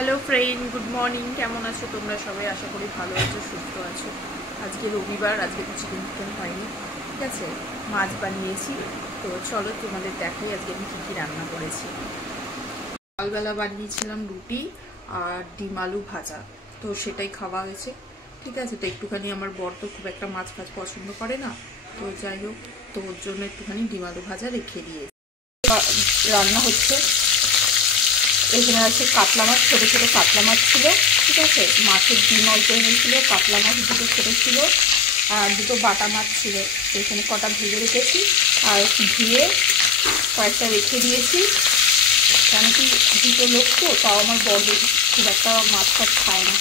Hello friend, good morning. কেমন আছো তোমরা সবাই? আশা করি ভালো আছো, সুস্থ আছো। আজকে রবিবার, আজকে তো চিকেন হয়নি, ঠিক আছে। মাছ বানিয়েছি, তো চলো তোমাদের দেখাই আজকে আমি কী কী রান্না করেছি। সকালবেলা বানিয়েছিলাম রুটি আর ডিম আলু ভাজা, তো সেটাই খাওয়া হয়েছে, ঠিক আছে। তো একটুখানি আমার বর তো খুব একটা মাছ ফাছ পছন্দ করে না, তো যাই হোক, তো ওর জন্য একটুখানি ডিম আলু ভাজা রেখে দিয়ে রান্না হচ্ছে। এখানে আছে কাতলা মাছ, ছোটো ছোটো কাতলা মাছ ছিল, ঠিক আছে। মাছের ডিম অল্প এনেছিল, কাতলা মাছ দুটো ছোটো ছিল, আর দুটো বাটা মাছ ছিল। এখানে কটা ভেজে রেখেছি আর ধুয়ে কয়েকটা রেখে দিয়েছি, কেন কি দুটো লোক তো, তাও আমার বড় খুব একটা মাছ ফাছ খায় না,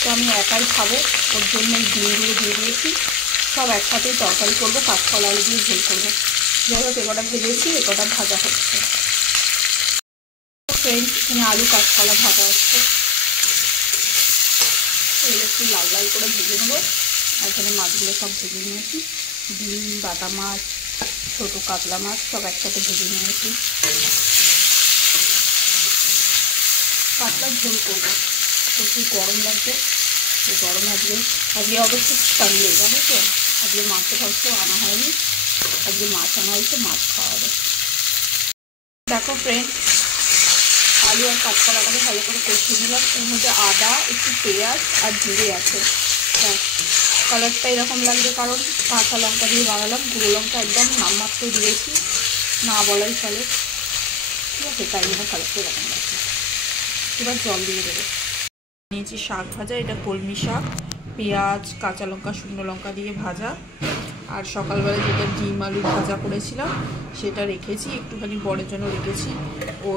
তো আমি একাই খাবো, ওর জন্য এই ডিমগুলো দিয়ে দিয়েছি। সব একসাথেই তরকারি করবো, কাঁচকলা আলু দিয়ে ঝোল করবো। যাই হোক, এ কটা ভেজেছি, এ কটা ভাজা হচ্ছে। ফ্রেন্ড, এখানে আলু কাঁচকলা ভাজা হচ্ছে, এগুলো একটু লাল লাল করে ভেজে নেবো। আর এখানে মাছগুলো সব ভেজে নিয়েছি, ডিম, বাটা মাছ, ছোটো কাতলা মাছ সব একসাথে ভেজে নিয়েছি। কাতলার ঝোল করবো, প্রচুর গরম লাগবে, এই গরম আজকে অবশ্য সানডে, জানো তো, আজকে মাছের মাংস আনা হয়নি, আজকে মাছ আনা হয়েছে, মাছ খাওয়া হবে। দেখো ফ্রেন্ড, আলু আর কাঁচকলাটাকে ভালো করে কষিয়ে নিলাম, এর মধ্যে আদা, একটু পেঁয়াজ আর জিরে আছে। কালারটা এরকম লাগবে কারণ কাঁচা লঙ্কা দিয়ে বানালাম, গুঁড়ো লঙ্কা একদম নামমাত্র দিয়েছি, না বলাই চলে, ঠিক আছে, তাই জন্য কালারটা এরকম লাগবে। এবার জল দিয়ে দেবো। নিয়েছি শাক ভাজা, এটা কলমি শাক, পেঁয়াজ, কাঁচা লঙ্কা, শুকনো লঙ্কা দিয়ে ভাজা। আর সকালবেলা যেটা ডিম আলু ভাজা করেছিলাম সেটা রেখেছি, একটুখানি বড়ের জন্য রেখেছি। ও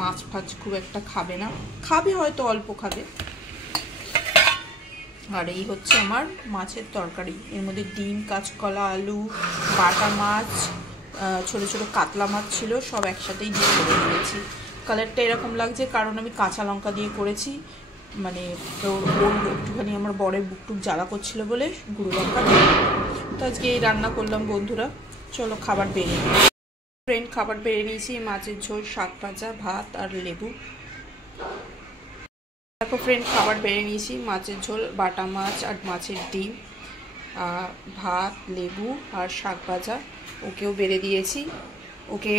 মাছ ফাছ খুব একটা খাবে না, খাবে হয়তো অল্প খাবে। আর এই হচ্ছে আমার মাছের তরকারি, এর মধ্যে ডিম, কাঁচকলা, আলু, বাটা মাছ, ছোটো ছোটো কাতলা মাছ ছিল, সব একসাথেই দিয়ে করে দিয়েছি। কালারটা এরকম লাগছে কারণ আমি কাঁচা লঙ্কা দিয়ে করেছি, মানে তো ওর একটুখানি আমার বরের বুকটুক জ্বালা করছিল বলে গুঁড়ো লঙ্কা দিয়ে। তো আজকে এই রান্না করলাম বন্ধুরা, চলো খাবার বেড়ে নিই। ফ্রেন্ড, খাবার বেড়ে নিয়েছি, মাছের ঝোল, শাক ভাজা, ভাত আর লেবু। দেখো ফ্রেন্ড, খাবার বেড়ে নিয়েছি, মাছের ঝোল, বাটা মাছ আর মাছের ডিম, ভাত, লেবু আর শাক ভাজা। ওকেও বেড়ে দিয়েছি, ওকে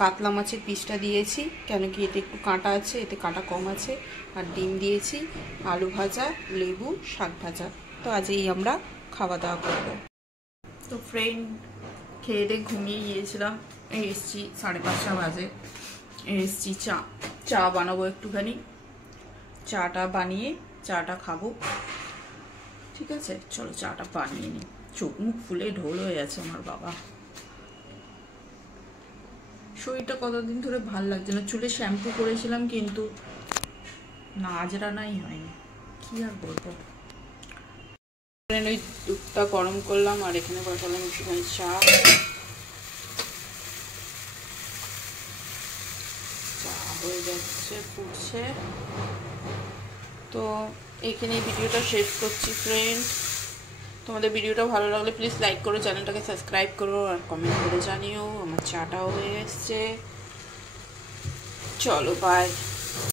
কাতলা মাছের পিসটা দিয়েছি, কেন কি এতে একটু কাঁটা আছে, এতে কাঁটা কম আছে। আর ডিম দিয়েছি, আলু ভাজা, লেবু, শাক ভাজা। তো আজই আমরা খাওয়া দাওয়া করব। তো ফ্রেন্ড, খেয়ে দিয়ে ঘুমিয়ে গিয়েছিলাম, এসছি 5:30 বাজে, এসছি চা বানাবো, একটুখানি চাটা বানিয়ে চাটা খাবো, ঠিক আছে। চলো চাটা বানিয়ে নিই, চোখ মুখ ফুলে ঢোল হয়ে আছে আমার বাবা। শরীরটা কতদিন ধরে ভাল লাগছে না, চুলে শ্যাম্পু করেছিলাম কিন্তু না, আজরানাই হয়নি, কি আর বলবো। ওই দুধটা গরম করলাম আর এখানে বসালাম একটুখানি চা হয়ে যাচ্ছে, ফুটছে। তো এখানে ভিডিওটা শেষ করছি ফ্রেন্ড। তোমাদের ভিডিওটা ভালো লাগলে প্লিজ লাইক করো, চ্যানেলটাকে সাবস্ক্রাইব করো আর কমেন্ট করে জানিও। আমার চাটাও হয়ে এসছে, চলো বাই।